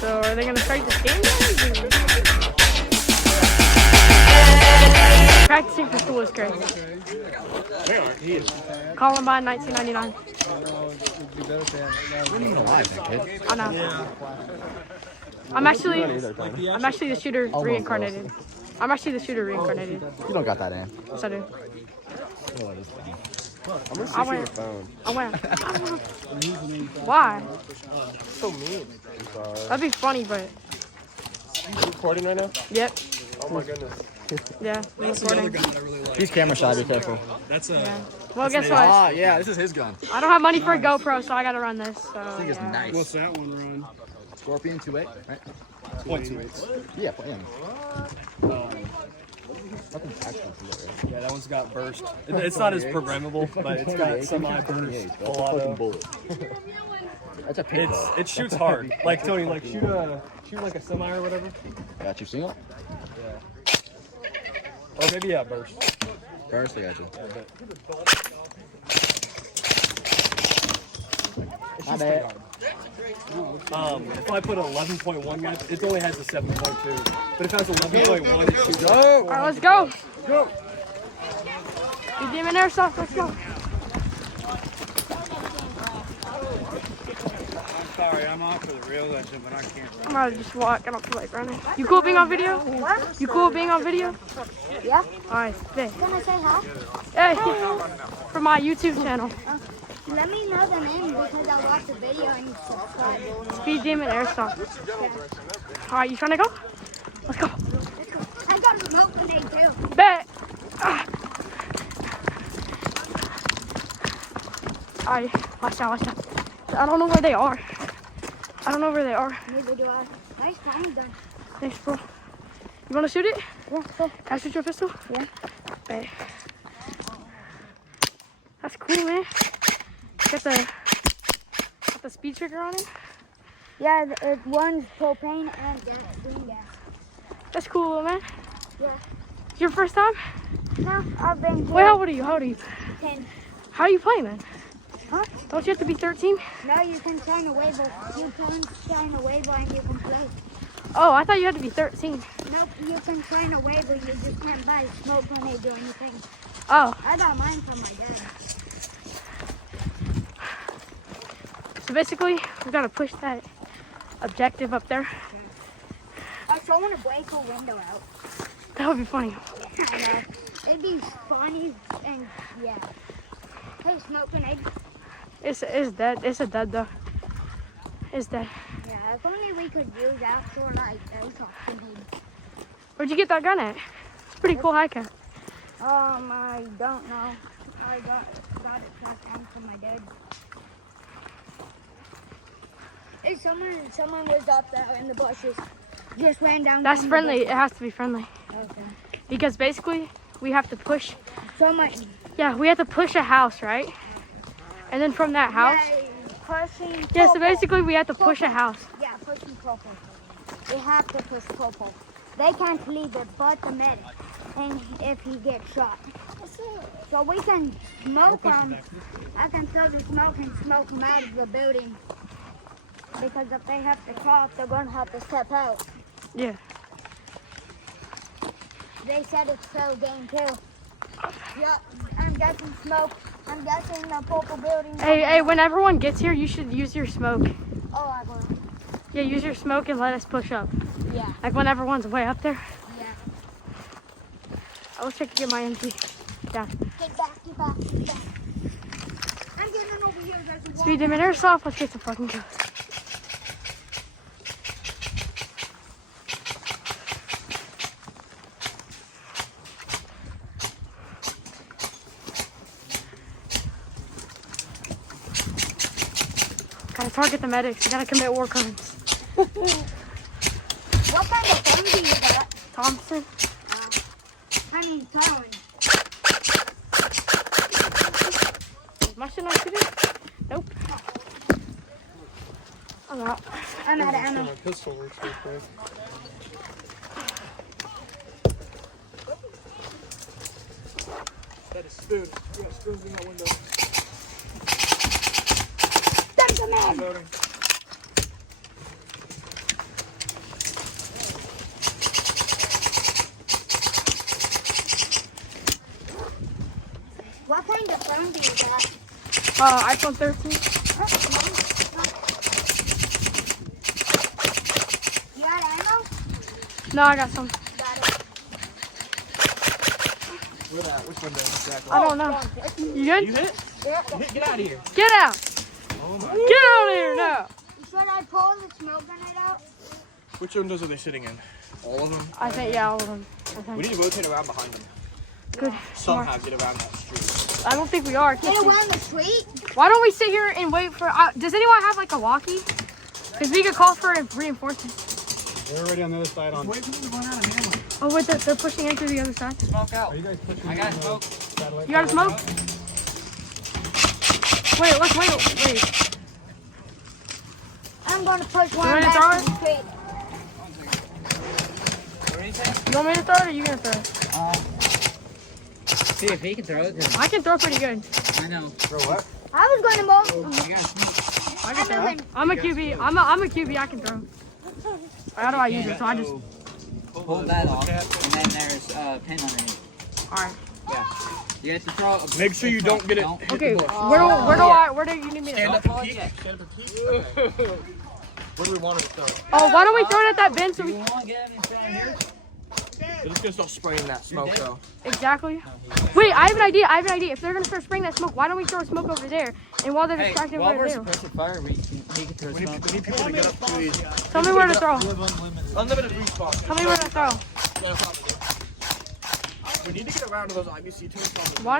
So are they gonna start this game? Practicing for school is crazy. Columbine 1999. I know. I'm actually the shooter reincarnated. I'm actually the shooter reincarnated. You don't got that in. Yes, I do. I'm gonna see your phone. I win. Why? So mean. That'd be funny, but. You recording right now? Yep. Oh my goodness. Yeah. That's another gun that I really like. He's camera shy, be careful. That's a. Yeah. Well, guess what? Ah, yeah, this is his gun. I don't have money for a GoPro, so I gotta run this. So, I think it's nice. What's that one run? Scorpion 2.8, right? 0.28. Yeah, nothing's actually 2.8. Yeah, that one's got burst. It's not as programmable, but it's got semi-burst. That's a fucking bullet. That's a pin. It shoots hard. Like Tony, like shoot like a semi or whatever. Got you single? Yeah. Or maybe burst. Burst, I got you. My bad. If I put an 11.1 gun, it only has a 7.2. But if it has 11.1, it shoots. all right, let's go. Go. You demon airsoft, let's go. Sorry, I'm off for the real lesson, but I can't run. I'm gonna just walk. I don't feel like running. You cool being on video? What? You cool being on video? Yeah. All right, stay. Can I say hi? Hey, for my YouTube channel, Let me know the name because I'll watch the video and subscribe. Speed Demon Airsoft. All right, you trying to go? Let's go. I got a smoke grenade too. Bet. All right, watch out, watch out. I don't know where they are. Neither do I. Nice tiny gun. Thanks, bro. You want to shoot it? Yeah, cool. Can I shoot your pistol? Yeah. Bet. That's cool, man. Got the speed trigger on it. Yeah, it runs propane and gasoline gas. That's cool, man. Yeah. It's your first time? No, I've been here. Wait, how old are you? How old are you? 10. How are you playing, man? Huh? Don't you have to be 13? No, you can sign a waiver. You can sign a waiver and you can play. Oh, I thought you had to be 13. Nope, you can sign a waiver. You just can't buy a smoke grenade or anything. Oh, I got mine from my dad. so basically, we gotta push that objective up there. I still want to break a window out. That would be funny. I know. It'd be funny and yeah. Hey, smoke grenade. It's dead. It's a dead though. It's dead. Yeah, if only we could use actual like airsoft grenade. Where'd you get that gun at? It's a pretty cool high cap. I don't know. I got it secondhand from my dad. Hey, someone was up there in the bushes. Just ran down. That's from the friendly. It bushes. has to be friendly. Okay. Because basically, we have to push. So much. Yeah, we have to push a house, right? And then from that house. Pushing. Yeah, so purple. basically we have to push a house. Yeah, pushing purple. We have to push purple. They can't leave it but the medic. And if he gets shot. So we can smoke them. I can throw the smoke and smoke them out of the building. Because if they have to cross, they're going to have to step out. Yeah. They said it's so game too. Yep, I'm guessing smoke. I'm guessing the purple building. Hey, when everyone gets here, you should use your smoke. Oh, I will. Yeah, use your smoke and let us push up. Yeah. Like when everyone's way up there. Yeah. I wish I could get my MP. Down. Get back, get back, get back. I'm getting over here. There's a Speed Demon Airsoft. Let's get some fucking kills. Gotta target the medics. You gotta commit war crimes. What kind of phone do you got? Thompson. I mean, Tyrone. Is my shit not shooting? Nope. I'm out. I'm out of ammo. My pistol works real quick. That is spoon. You got spoons in that window. There's a man. Loading. iPhone 13. You got ammo? No, I got some. Got it. Where that? Which window exactly? I don't know. You good? You hit? Yeah. Get out of here. Get out. Oh my. Get out of here now. Should I pull the smoke grenade out? Which windows are they sitting in? All of them? I think, yeah, all of them. We need to rotate around behind them. Good. Somehow get around that street. I don't think we are. Get around the street? Why don't we sit here and wait for... does anyone have like a walkie? Because we could call for reinforcements. We're already on the other side on. Wait for them to run out of ammo. Oh, wait, they're pushing in through the other side. Smoke out. Are you guys pushing? I got smoke. You got a smoke? Wait, let's wait. I'm going to push one ready to back throw to it? the street. You want me to throw it or you gonna throw it? See if he can throw it. 'Cause I can throw pretty good. I know. For what? I was going to move. You gotta sneak. I can throw. I'm a QB. I'm a QB. I can throw. How do I use it? So I just. Pull that off, and then there's a pin underneath. All right. Yeah. You have to throw it. Make sure you don't get it. Okay. Where do you need me to? Stand Throw? up and keep. Stand up and keep. Okay. Where do we want it to throw? Oh, why don't we throw it at that bin so You we? want to get him in front of here? They're just gonna start spraying that smoke though. Exactly. Wait, I have an idea. If they're gonna start spraying that smoke, why don't we throw smoke over there? And while they're distracted while over we're there, supposed to fire, we can throw We smoke. need people to get up to these. tell me where to throw. Unlimited respawn. Tell me where to throw. We need to get around to those IBC tools. Why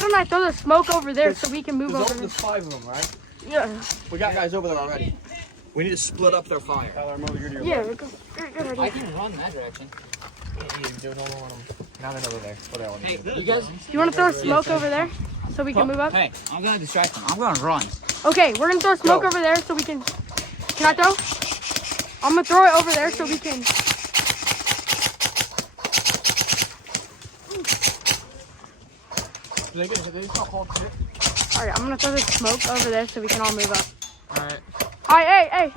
don't I throw the smoke over there so we can move over there? There's 5 of them, right? Yeah. We got guys over there already. We need to split up their fire. Tyler, I'm over here to your Yeah. left. Good I idea. can run that direction. Now they're over there. What do I want to Hey, do? you guys. You want to throw smoke over there so we can move up? Hey, I'm gonna distract them. I'm gonna run. Okay, we're gonna throw smoke over there so we can. Can I throw? I'm gonna throw it over there so we can. They start hold shit. All right, I'm gonna throw the smoke over there so we can all move up. Alright. All right,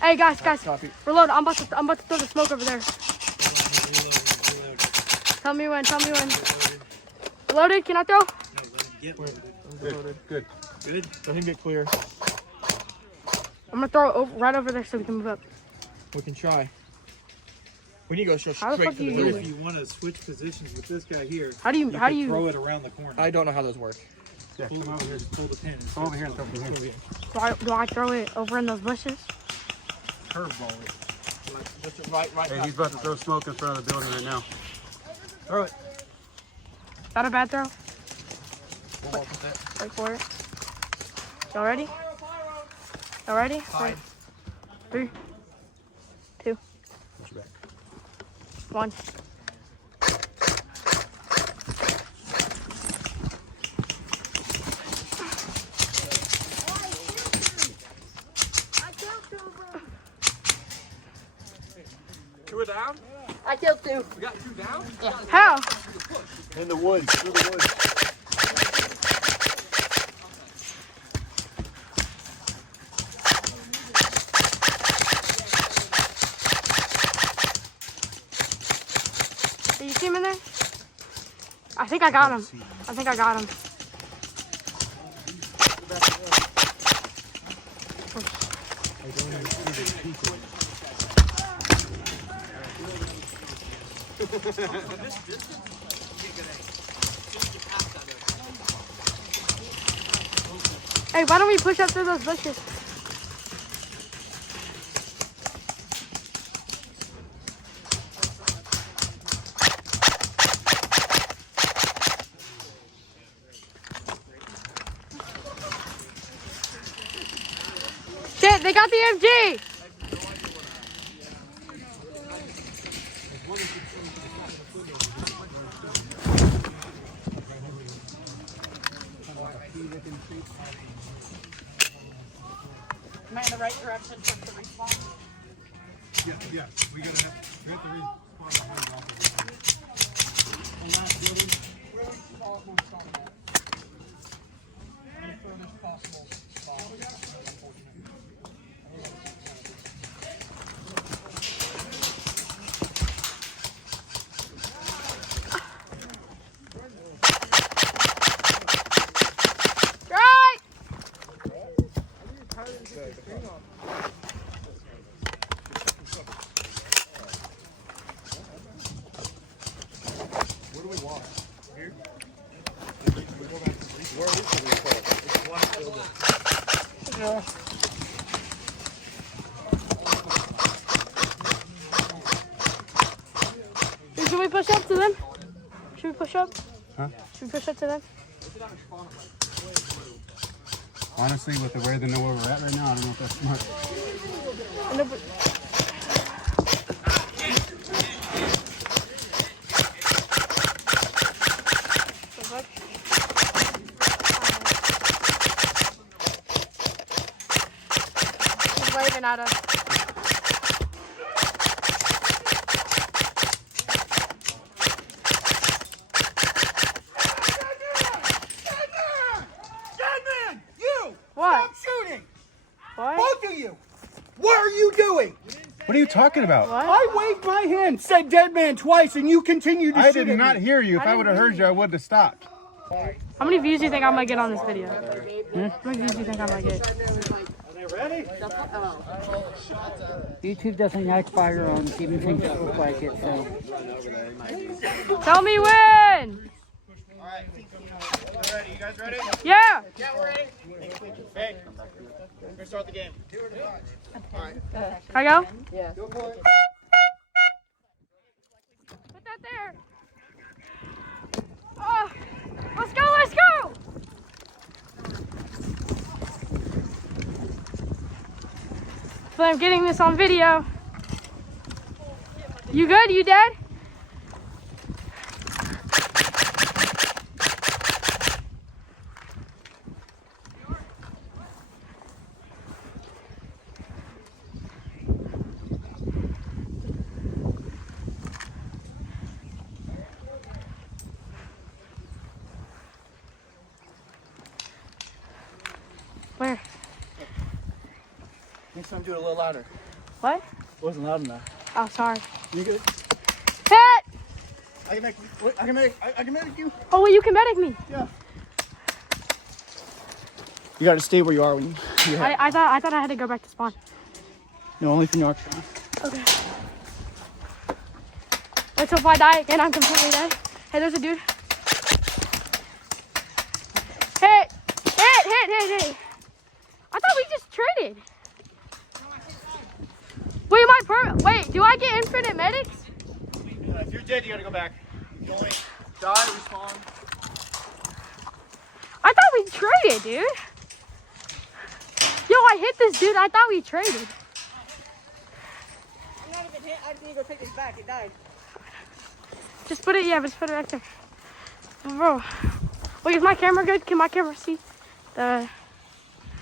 hey, guys, Copy. reload. I'm about to throw the smoke over there. Tell me when. Reloaded. Can I throw? Good. Let him get clear. I'm gonna throw it right over there so we can move up. We can try. We need to go How the straight fuck to do the you use booth. If you want to switch positions with this guy here, How do you throw it around the corner. I don't know how those work. Pull him over here, just pull the pin. Come over here and throw from here. do I throw it over in those bushes? Curveball. Just right. Hey, he's about to throw smoke in front of the building right now. Throw it. Is that a bad throw? Wait for it. Y'all ready? Y'all ready? Fine. 3, 2, 1. Two are down? I killed 2. We got 2 down? How? In the woods, through the woods. Do you see him in there? I think I got him. Hey, why don't we push up through those bushes? Shit, they got the MG! Am I in the right direction for the respawn? Yeah. We have to Should we push up to them? Should we push up? Huh? Should we push up to them? Honestly, with the way they know where we're at right now, I don't know if that's smart. No, but- He's waving at us. Deadman! You! What? Stop shooting! What? Both of you! What are you doing? What are you talking about? What? I waved my hand, said dead man twice, and you continued to I shoot did at not me. hear you. If I I would have didn't heard you, I would have stopped. How many views do you think I might get on this video? How many views do you think I might get? YouTube doesn't like firearms, even things that look like it, so. Tell me when! Ready? You guys ready? Yeah! Yeah, we're ready. Hey, we're gonna start the game. Can I go? Yeah. Put that there. Oh, let's go, let's go! But I'm getting this on video. You good? You dead? Where? Next time, do it a little louder. What? Wasn't loud enough. Oh, sorry. You good? Hit! I can make you. Oh, wait, you can medic me. You gotta stay where you are when you hit. I thought I had to go back to spawn. No, only thing you are. Okay. Let's hope I die again. I'm completely dead. Hey, there's a dude. Hit! Hit! I thought we just traded. Wait, wait, do I get infinite medics? If you're dead, you gotta go back. You only die, respawn. I thought we traded, dude. Yo, I hit this dude. I thought we traded. I'm not even hit. I just need to go take this back. It died. Just put it, just put it back there. Bro. Wait, is my camera good? Can my camera see the...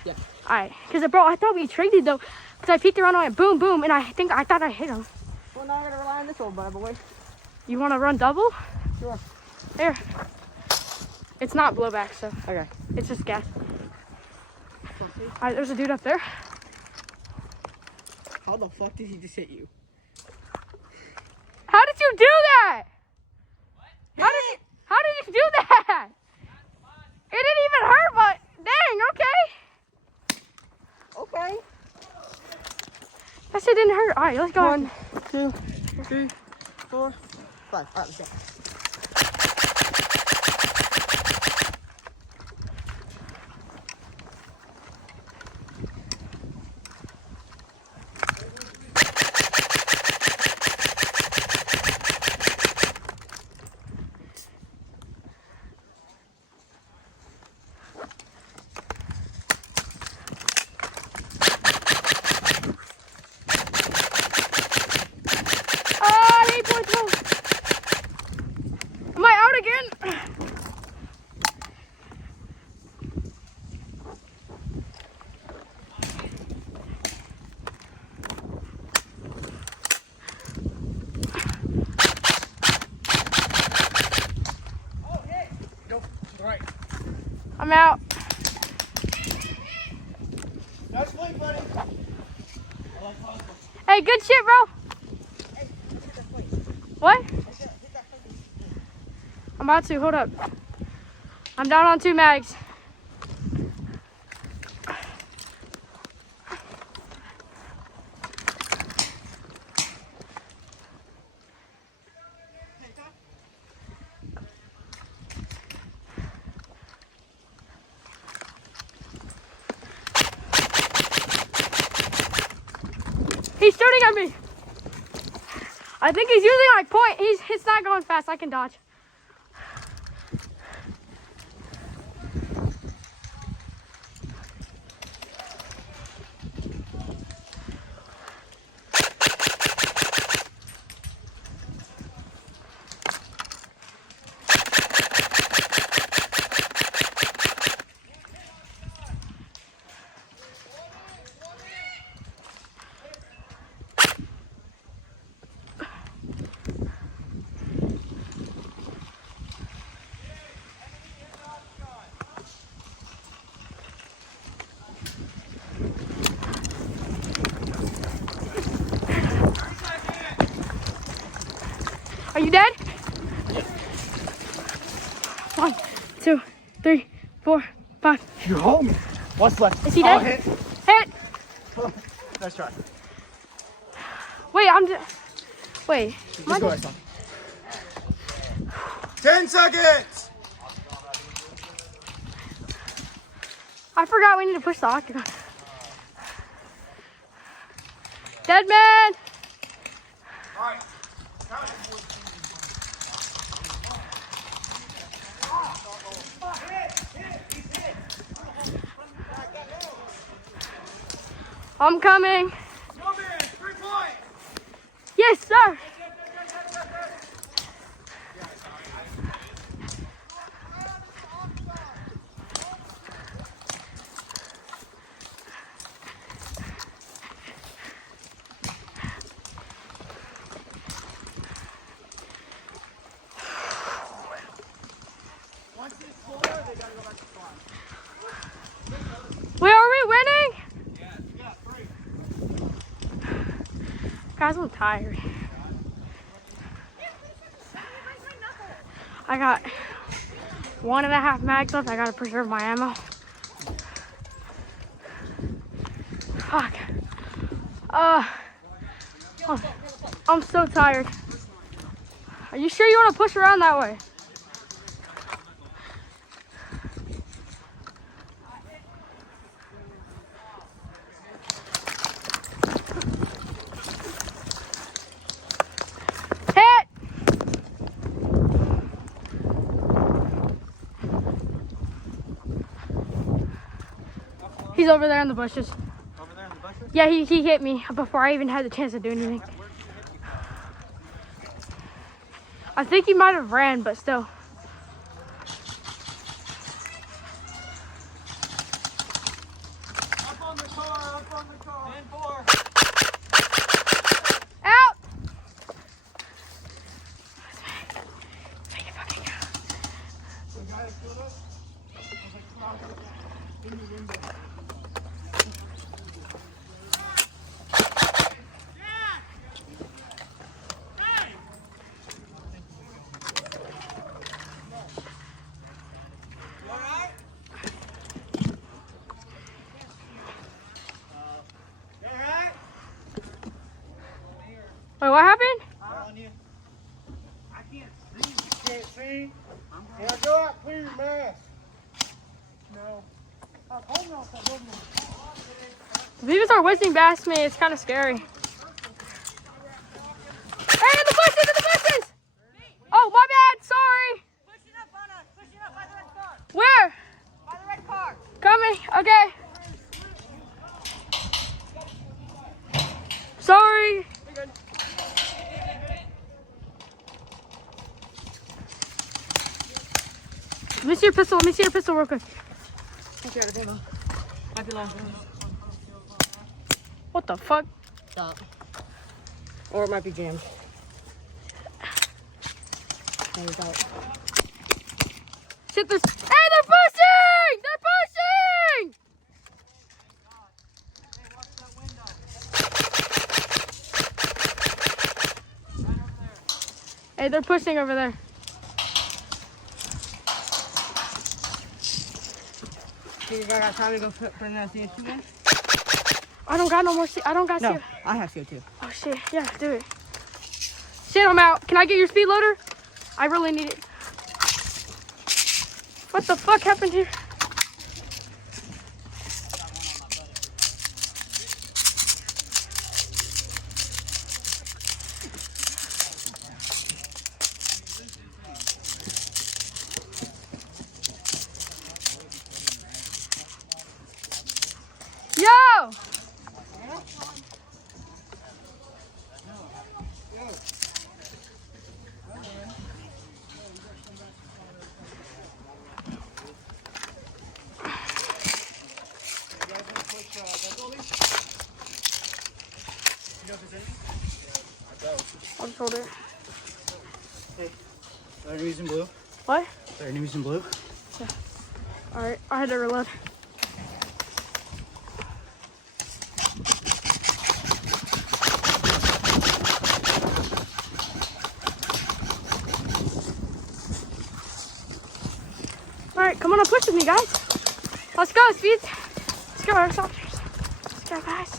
Yeah. Alright, because bro, I thought we traded though. Because I peeked around on it, boom, boom, and I thought I hit him. Well, now I gotta rely on this old bad boy. You want to run double? Sure. There. It's not blowback, so Okay. it's just gas. Alright, there's a dude up there. How the fuck did he just hit you? How did you do that? How did you do that? It didn't even hurt, but dang, okay. Okay. That shit didn't hurt. All right, let's go. 1, 2, 3, 4, 5. All right, let's go. Am I out again? Right. I'm out. Nice play, buddy. Hey, good shit, bro. What? I'm about to. Hold up. I'm down on 2 mags. shooting at me. I think he's using my point. It's not going fast. I can dodge. Are you dead? 1, 2, 3, 4, 5. You're home. What's left? Is he dead? Hit. Hit. Nice try. Wait, wait. Am I Just go dead? ahead, son. 10 seconds. I forgot we need to push the octagon. Dead man. All right. I'm coming. Come in. 3 points. Yes, sir. Wait, are we winning? Guys, I'm tired. I got 1.5 mags left. I gotta preserve my ammo. Fuck. I'm so tired. Are you sure you want to push around that way? Hit! He's over there in the bushes. Over there in the bushes? Yeah, he hit me before I even had the chance to do anything. I think he might have ran, but still. Up on the car, up on the car. 10-4. Out! Make it fucking go. Wait, what happened? I can't see. You can't see? Can I go out clear your mask? No. If people start whizzing past me, it's kind of scary. Hey, in the bushes, in the bushes! Oh, my bad, sorry. Pushing up on us. Pushing up by the red car. Where? By the red car. Coming, okay. Sorry. Let me see your pistol. Let me see your pistol real quick. Okay, might be long. What the fuck? Stop. Or it might be jammed. Hands out. Shit, there's... Hey, they're pushing! They're pushing! Hey, they're pushing over there. Think you got time to go put in that CO2 again? I don't got no more... I don't got... No, I have CO2. Oh, shit. Yeah, do it. Shit, I'm out. Can I get your speed loader? I really need it. What the fuck happened here? I'll just hold it. Are there enemies in blue? What? Are there enemies in blue? Yeah. Alright, I had to reload. Alright, come on and push with me, guys. Let's go, Speeds. Let's go, Airsofters. Let's go, guys.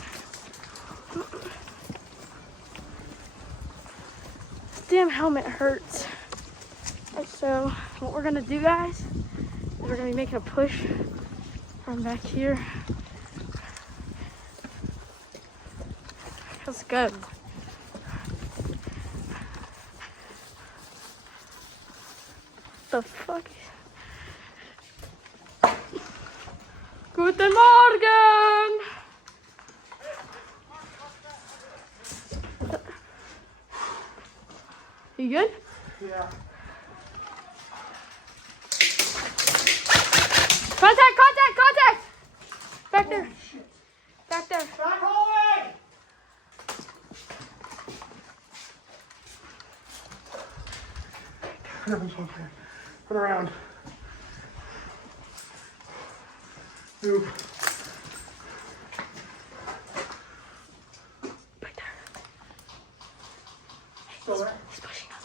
Damn helmet hurts. So, what we're gonna do, guys, is we're gonna be making a push from back here. Let's go. The fuck? Guten Morgen! You good? Yeah. Contact! Back there. Back there. Back hallway! Put around. Move. Back there. Still there? He's pushing up.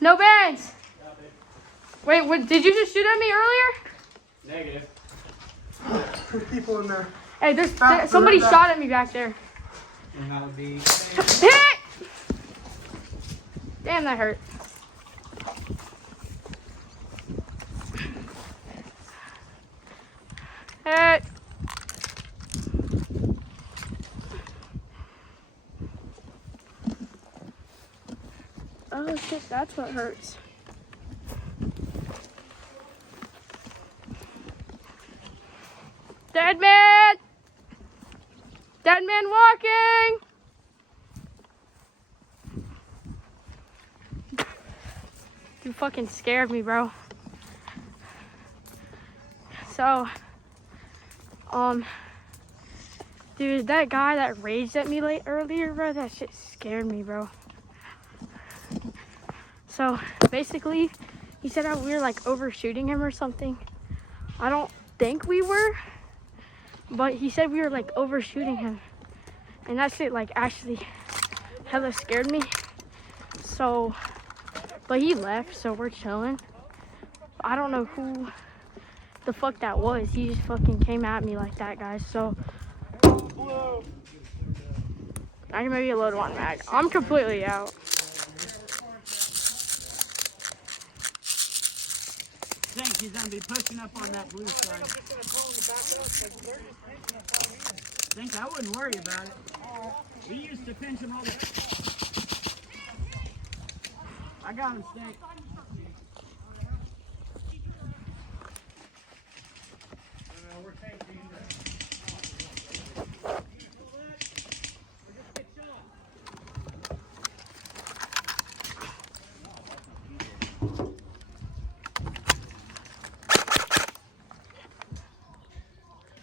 No bands. Wait, what, did you just shoot at me earlier? Negative. There's people in there. Hey, Back, somebody back. shot at me back there. And that would be. Hit! Damn, that hurt. Hit! Oh shit, that's what hurts. Dead man! Dead man walking! You fucking scared me, bro. So, dude, that guy that raged at me earlier, bro, that shit scared me, bro. So, basically, he said that we were, like, overshooting him or something. I don't think we were, but he said we were, like, overshooting him. And that shit, like, actually hella scared me. So, but he left, so we're chilling. I don't know who the fuck that was. He just fucking came at me like that, guys. So, I can maybe load one mag. I'm completely out. I think he's gonna be pushing up on that blue side. Think I wouldn't worry about it. We used to pinch him all the time. I got him, Stink.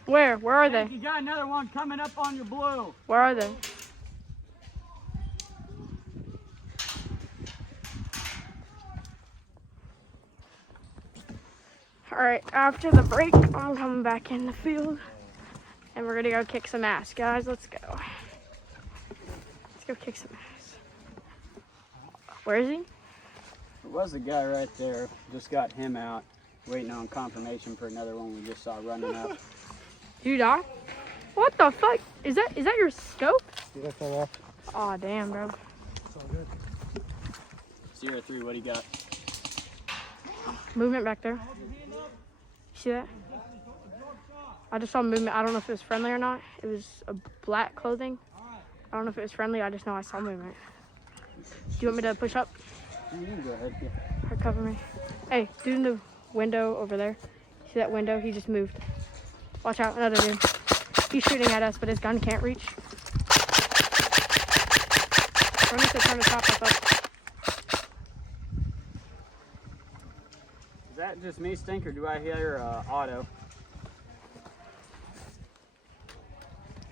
Where? Where are they? You got another one coming up on your blue. Where are they? Alright, after the break, I'm coming back in the field. And we're gonna go kick some ass, guys. Let's go. Let's go kick some ass. Where is he? There was a guy right there. Just got him out. Waiting on confirmation for another one we just saw running up. Did you die? What the fuck? Is that your scope? Yeah, that fell off. Aw, damn, bro. It's all good. 0-3, what do you got? Movement back there. See that? I just saw movement. I don't know if it was friendly or not. It was a black clothing. I don't know if it was friendly. I just know I saw movement. Do you want me to push up? You can go ahead. Or cover me? Hey, dude in the window over there. See that window? He just moved. Watch out, another dude. He's shooting at us, but his gun can't reach. Let me turn the top up. Is that just me, Stink, or do I hear auto?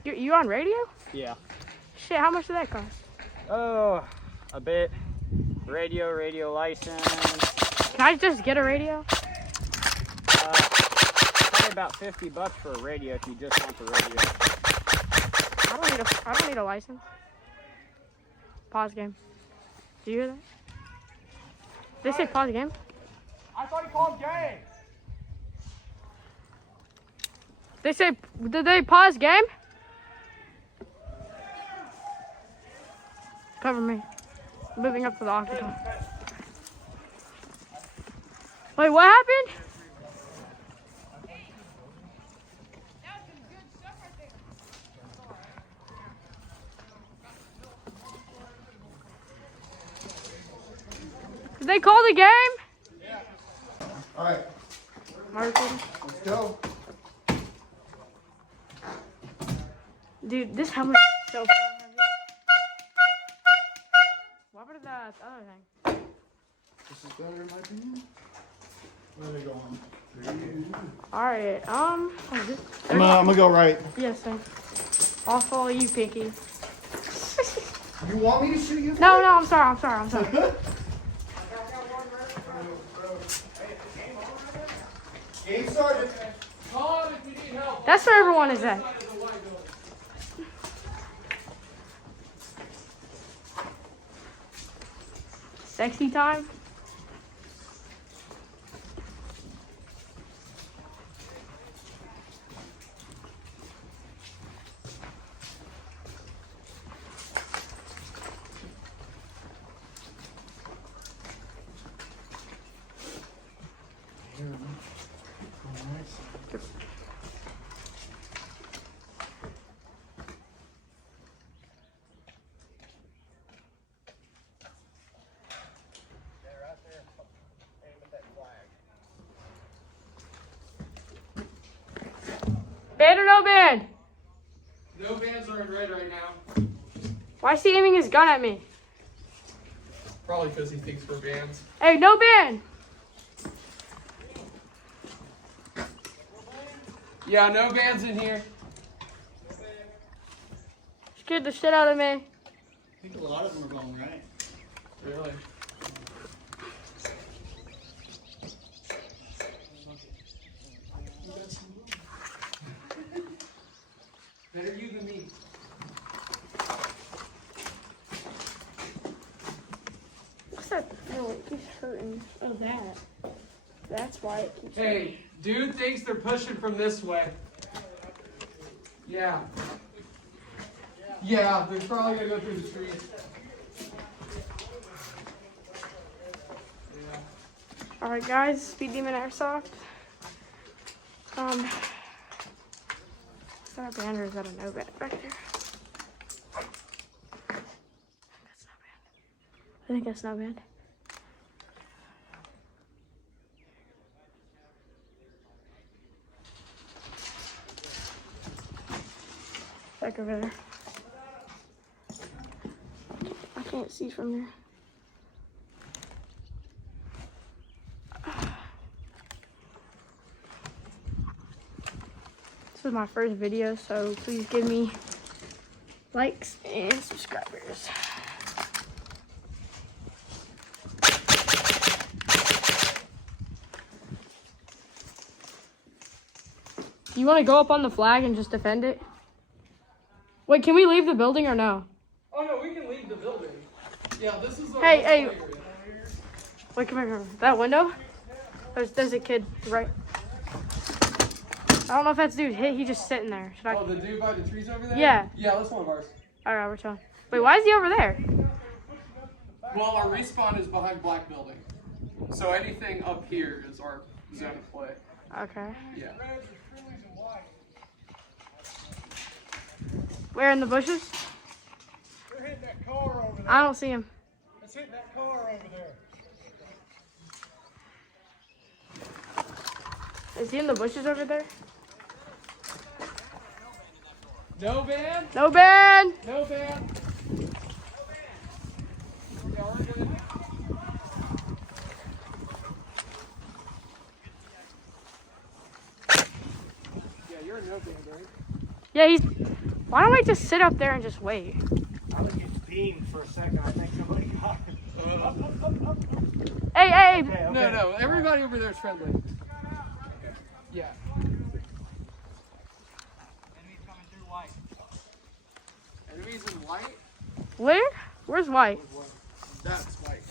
You on radio? Yeah. Shit, how much did that cost? Oh, a bit. Radio license. Can I just get a radio? Probably about $50 for a radio if you just want the radio. I don't need a license. Pause game. Do you hear that? Did they say pause game? I thought he called game. Did they pause game? Cover me. Moving up to the octagon. Wait, what happened? Did they call the game? Yeah. All right. Martin. Let's go. Dude, this helmet is so far heavy. What about the other thing? This is better in my opinion. Where are they going? Alright, I'm gonna go right. yes, sir. I'll follow you, Pinky. You want me to shoot you? No, I'm sorry. Game started. That's where everyone is at. Sexy time. Band or no band? No bands are in red right now. Why is he aiming his gun at me? Probably because he thinks we're bands. Hey, no band! Yeah, no bands in here. Scared the shit out of me. I think a lot of them are going right. Really? Better you than me. What's that? No, it keeps hurting. Oh, that. That's why it keeps hurting. Hey, dude thinks they're pushing from this way. Yeah. Yeah, they're probably gonna go through the streets. Alright, guys, Speed Demon Airsoft. Is that a band or is that a no band back there? That's no band. I think that's no band. Back over there. I can't see from there. This is my first video, so please give me likes and subscribers. You want to go up on the flag and just defend it? Wait, can we leave the building or no? Oh no, we can leave the building. Yeah, this is a Hey. Wait, come here. That window? There's a kid right. I don't know if that's dude. He just sitting there. Should I? Oh, the dude by the trees over there? Yeah. Yeah, that's one of ours. All right, we're chilling. Wait, why is he over there? Well, our respawn is behind black building. So anything up here is our zone of play. Okay. Yeah. Where, in the bushes? They're hitting that car over there. I don't see him. It's hitting that car over there. Is he in the bushes over there? No ban? No ban! No ban. Yeah, we're good. Yeah, you're a no ban, right? Yeah, he's. Why don't we just sit up there and just wait? I was getting beamed for a second. I think somebody got it. Hey, hey, Okay, okay. No, everybody over there is friendly. Yeah. Enemies coming through white. Enemies in white? where? Where's White? That's white.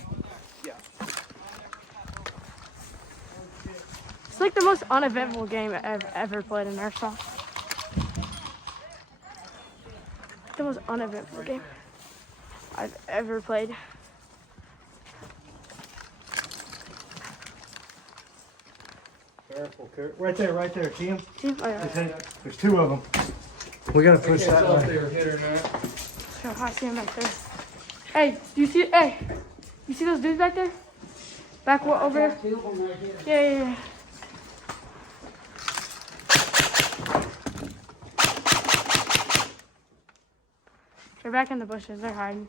Yeah. It's like the most uneventful game I've ever played in Airsoft. The most uneventful game I've ever played. Careful, careful. Right there. See him? See? Oh, yeah. There's two of them. We gotta push that Tell if way. they were hit or not. So I see him back there. Hey, do you see? Hey, you see those dudes back there? Back over there? Yeah. They're back in the bushes. They're hiding.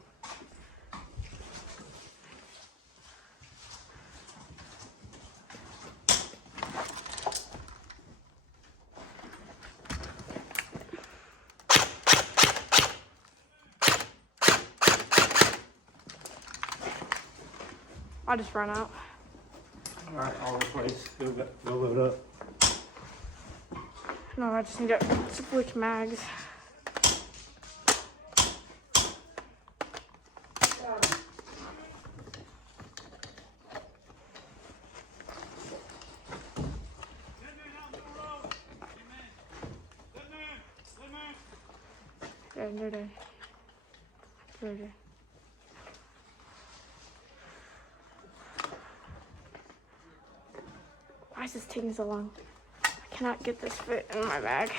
I just ran out. Alright, I'll replace. Go load up. No, I just need to switch mags. Yeah, they're dead. They're dead. Why is this taking so long? I cannot get this fit in my bag.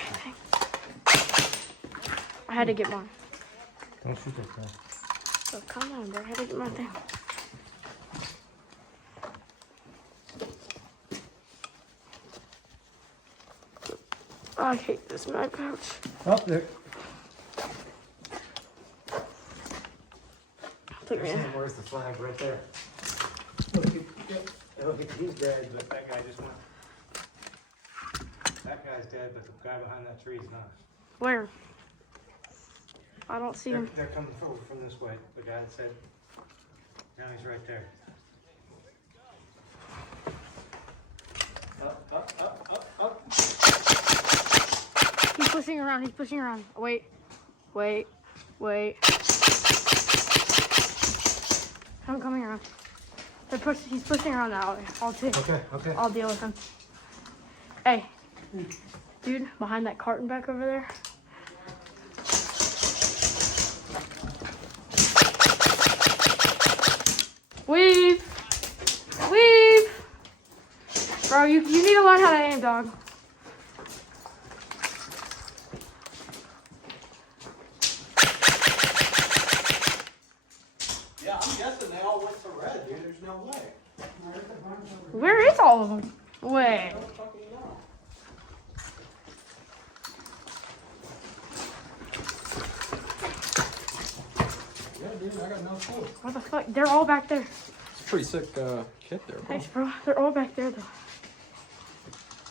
I had to get mine. Don't shoot that guy. So come on, bro. I had to get my thing. Oh, I hate this mag pouch. Oh, there. Look at me. Where's the flag? Right there. Look, he's dead, but that guy just went. That guy's dead, but the guy behind that tree is not. Where? I don't see him. They're coming over from this way. The guy that said, now he's right there. Up. He's pushing around. He's pushing around. Wait. I'm coming around. He's pushing around that way. Okay. I'll deal with him. Hey, dude, behind that carton back over there. Weave. Bro, you need to learn how to aim, dog. Yeah, I'm guessing they all went to red, dude. There's no way. Where is all of them? Wait. Yeah, dude, I got no clue. What the fuck? They're all back there. It's a pretty sick kit there, bro. Thanks, bro. They're all back there, though.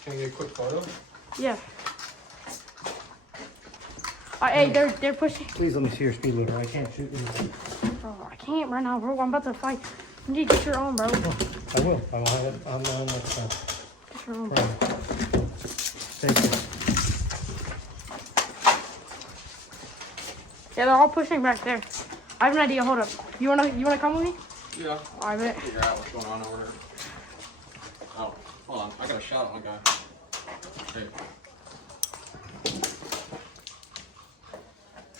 Can I get a quick photo? Yeah. Hey, they're pushing. Please let me see your speed limiter. I can't shoot you. Bro, I can't right now, bro. I'm about to fight. You need to get your own, bro. I will have it on next time. Get your own. Thank you. Yeah, they're all pushing back there. I have an idea. Hold up. You wanna come with me? Yeah. I bet. Figure out what's going on over here. Oh, hold on. I got a shot at one guy. Hey.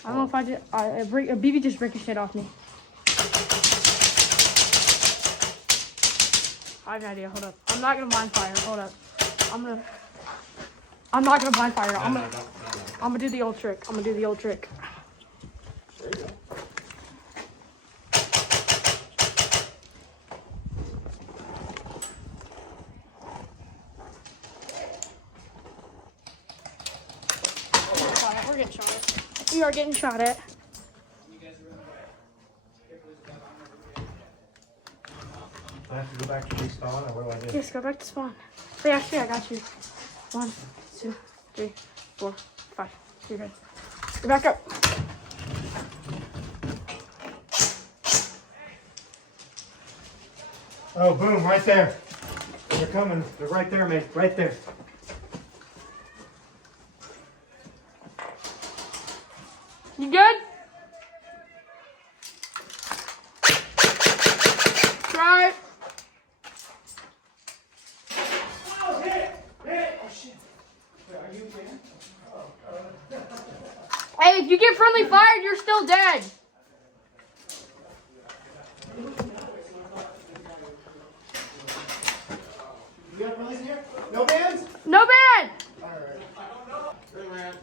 I don't know if I did. A BB just ricocheted off me. I have an idea. Hold up. I'm not gonna blind fire. Hold up. I'm not gonna blind fire. I'm gonna do the old trick. There you go. We're getting shot at. We are getting shot at. I have to go back to respawn, or what do I do? Yes, go back to spawn. Wait, actually, I got you. 1, 2, 3, 4, 5. You're good. Get back up. Oh, boom, right there. They're coming. They're right there, mate. Right there. You good? Try it. Oh, hit! Hit! Oh, shit. Are you okay? Hey, if you get friendly fired, you're still dead. You got police in here? No bands? No bad. Hey, man.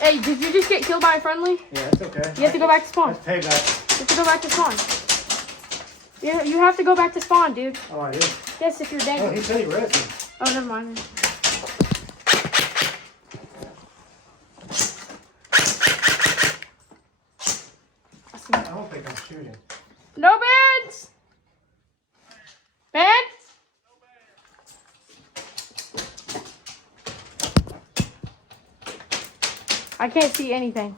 Hey, did you just get killed by a friendly? Yeah, it's okay. You have to go back to spawn. That's payback. You have to go back to spawn. Yeah, you have to go back to spawn, dude. Oh, I do. Yes, if you're Oh, dead. he said he read me. Oh, never mind. I don't think I'm shooting. No bans! Ban? I can't see anything.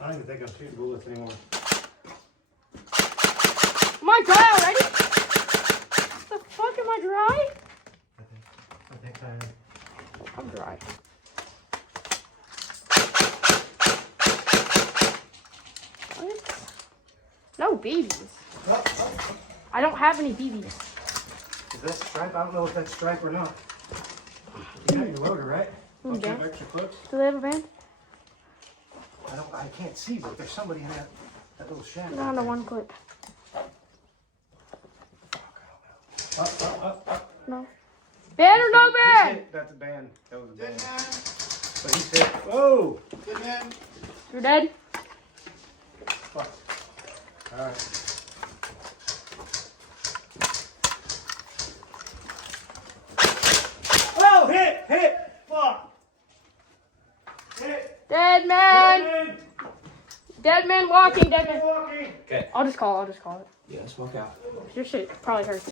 I don't even think I'm shooting bullets anymore. Am I dry already? The fuck, am I dry? I think I am. I'm dry. What? No BBs. I don't have any BBs. Is that stripe? I don't know if that's stripe or not. You got your loader, right? Don't you have extra clips? Do they have a band? I can't see, but there's somebody in that little shack. No, no, one clip. Up. No. Band or no band? That's a band. That was a band. But he said, whoa! Good man. You're dead? Fuck. Alright. Oh, hit! Fuck! Hit! Dead man! Dead man walking, dead man. Walking! Okay. I'll just call it. Yeah, smoke out. Your shit probably hurts.